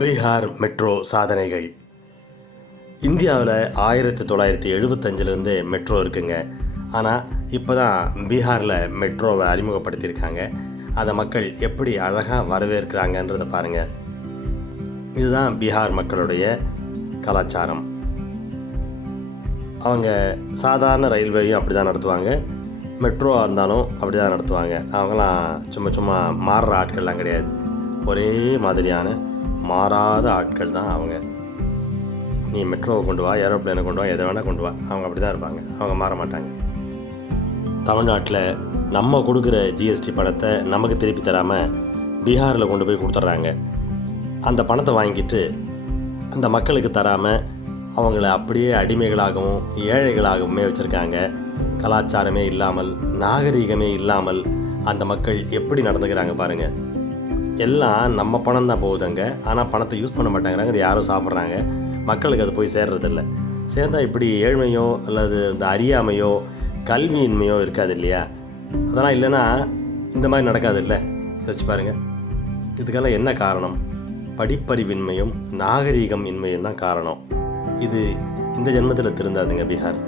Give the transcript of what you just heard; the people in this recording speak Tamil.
பீகார் மெட்ரோ சாதனைகள். இந்தியாவில் ஆயிரத்தி தொள்ளாயிரத்தி எழுபத்தஞ்சிலேருந்து மெட்ரோ இருக்குங்க. ஆனால் இப்போ தான் பீகாரில் மெட்ரோவை அறிமுகப்படுத்தியிருக்காங்க. அதை மக்கள் எப்படி அழகாக வரவேற்கிறாங்கன்றதை பாருங்கள் இதுதான் பீகார் மக்களுடைய கலாச்சாரம். அவங்க சாதாரண ரயில்வேயும் அப்படி தான் நடத்துவாங்க. மெட்ரோவாக இருந்தாலும் அப்படி தான் நடத்துவாங்க. அவங்களாம் சும்மா சும்மா மாறுற ஆட்கள்லாம் கிடையாது. ஒரே மாதிரியான மாறாத ஆட்கள் தான் அவங்க. நீ மெட்ரோவை கொண்டு வா ஏரோப்ளைனை கொண்டு வா எதை வேணால் கொண்டு வா. அவங்க அப்படி தான் இருப்பாங்க. அவங்க மாற மாட்டாங்க. தமிழ்நாட்டில் நம்ம கொடுக்குற ஜிஎஸ்டி பணத்தை நமக்கு திருப்பி தராமல் பீகாரில் கொண்டு போய் கொடுத்துட்றாங்க. அந்த பணத்தை வாங்கிட்டு அந்த மக்களுக்கு தராமல் அவங்கள அப்படியே அடிமைகளாகவும் ஏழைகளாகவுமே வச்சுருக்காங்க. கலாச்சாரமே இல்லாமல் நாகரீகமே இல்லாமல் அந்த மக்கள் எப்படி நடந்துக்கிறாங்க பாருங்கள் எல்லாம் நம்ம பணம் தான் போகுதுங்க. ஆனால் பணத்தை யூஸ் பண்ண மாட்டேங்கிறாங்க. அது யாரும் சாப்பிட்றாங்க. மக்களுக்கு அது போய் சேர்றதில்ல. சேர்ந்தால் இப்படி ஏழ்மையோ அல்லது இந்த அறியாமையோ கல்வியின்மையோ இருக்காது இல்லையா? அதெல்லாம் இல்லைன்னா இந்த மாதிரி நடக்காது இல்லை யோசிச்சு பாருங்கள் இதுக்கெல்லாம் என்ன காரணம்? படிப்பறிவின்மையும் நாகரீகம் இன்மையும் தான் காரணம். இது இந்த ஜென்மத்தில் திருந்தாதுங்க பீகார்.